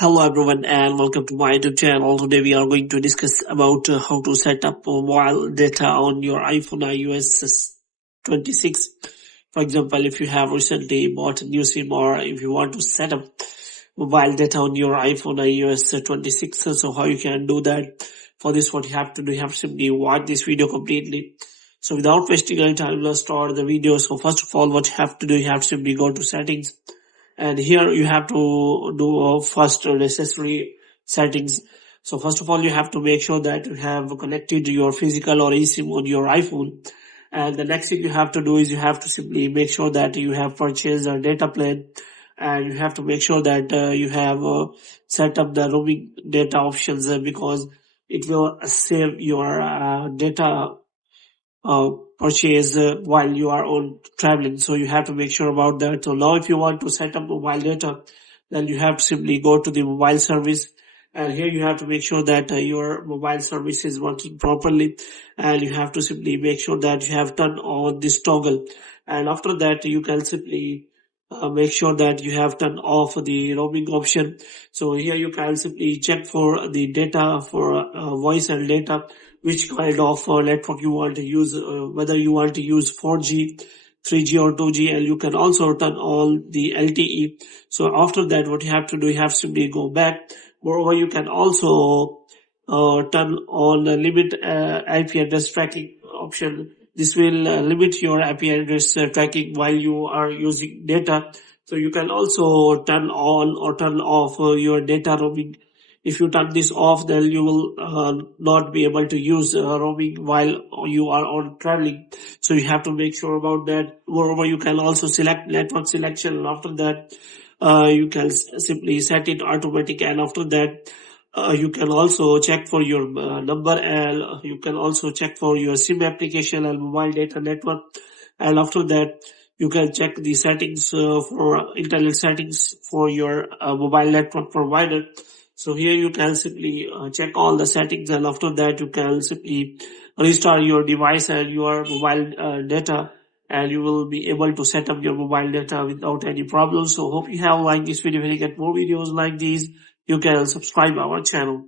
Hello everyone and welcome to my YouTube channel. Today we are going to discuss about how to set up mobile data on your iPhone iOS 26. For example, if you have recently bought a new SIM or if you want to set up mobile data on your iPhone iOS 26, so how you can do that. For this, what you have to do, you have to simply watch this video completely. So without wasting any time, let's start the video. So first of all, what you have to do, you have to simply go to settings. And here you have to do first necessary settings. So first of all, you have to make sure that you have connected your physical or eSIM on your iPhone. And the next thing you have to do is you have to simply make sure that you have purchased a data plan, and you have to make sure that you have set up the roaming data options because it will save your data purchase while you are on traveling. So you have to make sure about that. So now if you want to set up mobile data, then you have to simply go to the mobile service, and here you have to make sure that your mobile service is working properly, and you have to simply make sure that you have turned on this toggle. And after that you can simply make sure that you have turned off the roaming option. So here you can simply check for the data for voice and data, which kind of network you want to use, whether you want to use 4G, 3G or 2G, and you can also turn on the LTE. So after that, what you have to do, you have to simply go back. Moreover, you can also turn on the limit IP address tracking option. This will limit your IP address tracking while you are using data. So you can also turn on or turn off your data roaming. If you turn this off, then you will not be able to use roaming while you are on traveling. So you have to make sure about that. Moreover, you can also select network selection, and after that, you can simply set it automatic, and after that, you can also check for your number, and you can also check for your SIM application and mobile data network. And after that, you can check the settings for internet settings for your mobile network provider. So here you can simply check all the settings, and after that you can simply restart your device and your mobile data, and you will be able to set up your mobile data without any problems. So hope you have liked this video. If you get more videos like these, you can subscribe our channel.